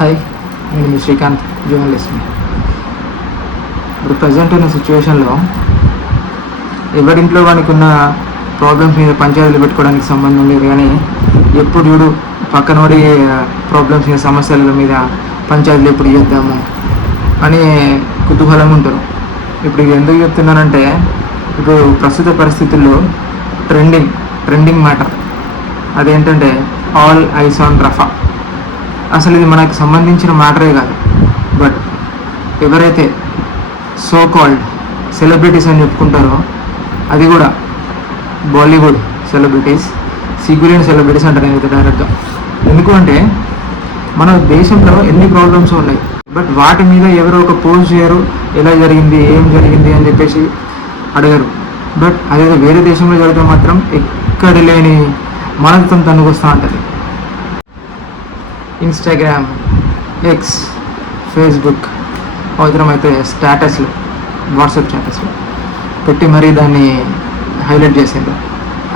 Hi, నేను మీ శ్రీకాంత్, జర్నలిస్ట్ని. ఇప్పుడు present ఉన్న సిచ్యువేషన్లో ఎవరింట్లో వానికి ఉన్న ప్రాబ్లమ్స్ మీద పంచాయతీలు పెట్టుకోవడానికి సంబంధం లేదు, కానీ ఎప్పుడు చూడు పక్కనోడి ప్రాబ్లమ్స్ మీద, సమస్యల మీద పంచాయతీలు ఎప్పుడు చేద్దాము అని కుతూహలంగా ఉంటారు. ఇప్పుడు ఇది ఎందుకు చెప్తున్నానంటే, ఇప్పుడు ప్రస్తుత పరిస్థితుల్లో ట్రెండింగ్ మ్యాటర్ అదేంటంటే ఆల్ ఐస్ ఆన్ రఫా. అసలు ఇది మనకు సంబంధించిన మ్యాటరే కాదు, బట్ ఎవరైతే సో కాల్డ్ సెలబ్రిటీస్ అని చెప్పుకుంటారో, అది కూడా బాలీవుడ్ సెలబ్రిటీస్, సిగ్గులేని సెలబ్రిటీస్ అంటారు నేనైతే డైరెక్ట్గా. ఎందుకు అంటే మన దేశంలో ఎన్ని ప్రాబ్లమ్స్ ఉన్నాయి, బట్ వాటి మీద ఎవరో ఒక పోస్ట్ చేయరు, ఎలా జరిగింది, ఏం జరిగింది అని చెప్పేసి అడగరు. బట్ అదే వేరే దేశంలో జరిగితే మాత్రం ఎక్కడ లేని మనత్వం తనుకొస్తూ ఉంటుంది. ఇన్స్టాగ్రామ్, ఎక్స్, ఫేస్బుక్, అవసరమైతే స్టేటస్లు, వాట్సాప్ స్టేటస్లు పెట్టి మరీ దాన్ని హైలైట్ చేసిండు.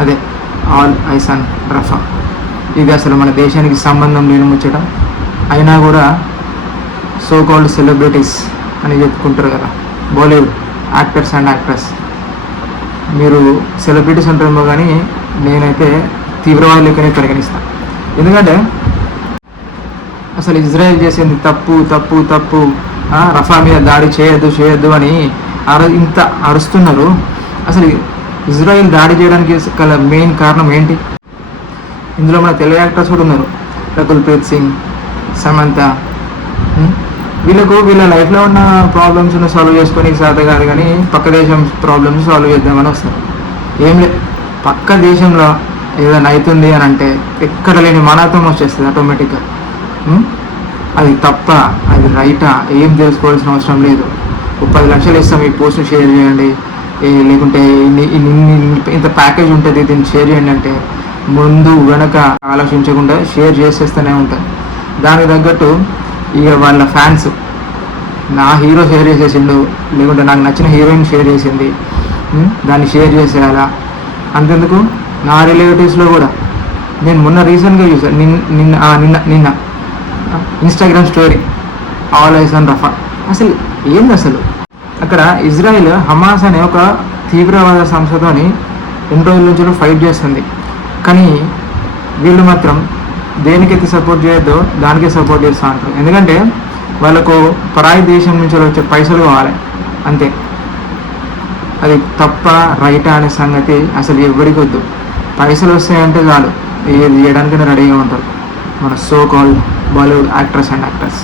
అదే ఆల్ ఐస్ ఆన్ రఫా. ఇది అసలు మన దేశానికి సంబంధం లేని ముచ్చట. అయినా కూడా సో కాల్డ్ సెలబ్రిటీస్ అని చెప్పుకుంటారు కదా, బాలీవుడ్ యాక్టర్స్ అండ్ యాక్ట్రెస్. మీరు సెలబ్రిటీస్ అంటారేమో, కానీ నేనైతే తీవ్రవాది లెక్కనే పరిగణిస్తాను. ఎందుకంటే అసలు ఇజ్రాయెల్ చేసింది తప్పు తప్పు తప్పు, రఫా మీద దాడి చేయొద్దు అని ఇంత అరుస్తున్నారు. అసలు ఇజ్రాయెల్ దాడి చేయడానికి గల మెయిన్ కారణం ఏంటి? ఇందులో మన తెలుగు యాక్టర్స్ కూడా ఉన్నారు, రకుల్ ప్రీత్ సింగ్, సమంత. వీళ్ళ లైఫ్లో ఉన్న ప్రాబ్లమ్స్ని సాల్వ్ చేసుకొని సాధ కాదు, కానీ పక్క దేశం ప్రాబ్లమ్స్ సాల్వ్ చేద్దామని వస్తారు. ఏం లేదు, పక్క దేశంలో ఏదైనా అవుతుంది అని అంటే ఎక్కడ లేని మనత్వం వచ్చేస్తుంది ఆటోమేటిక్గా. అది తప్ప, అది రైటా, ఏం తెలుసుకోవాల్సిన అవసరం లేదు. 10 లక్షలు ఇస్తాం, ఈ పోస్ట్ని షేర్ చేయండి, లేకుంటే ఇంత ప్యాకేజ్ ఉంటుంది, దీన్ని షేర్ చేయండి అంటే ముందు వెనక ఆలోచించకుండా షేర్ చేసేస్తూనే ఉంటారు. దానికి తగ్గట్టు ఇక వాళ్ళ ఫ్యాన్స్, నా హీరో షేర్ చేసేసిండు, లేకుంటే నాకు నచ్చిన హీరోయిన్ షేర్ చేసింది, దాన్ని షేర్ చేసేయాలా. అంతెందుకు, నా రిలేటివ్స్లో కూడా నేను మొన్న రీసెంట్గా చూసాను, నిన్న Instagram story all eyes on Rafah. అసలు ఏంది అసలు? అక్కడ ఇజ్రాయిల్ హమాస్ అనే ఒక తీవ్రవాద సంస్థతోని 2 రోజుల నుంచి ఫైట్ చేస్తుంది, కానీ వీళ్ళు మాత్రం దేనికైతే సపోర్ట్ చేయొద్దో దానికే సపోర్ట్ చేస్తూ ఉంటారు. ఎందుకంటే వాళ్ళకు పరాయి దేశం నుంచి వచ్చే పైసలు కావాలి అంతే. అది తప్ప రైటా అనే సంగతి అసలు ఎవరికి వద్దు. పైసలు వస్తాయంటే చాలు, ఏది చేయడానికైనా రెడీగా ఉంటారు మన so called Bollywood actors and actors.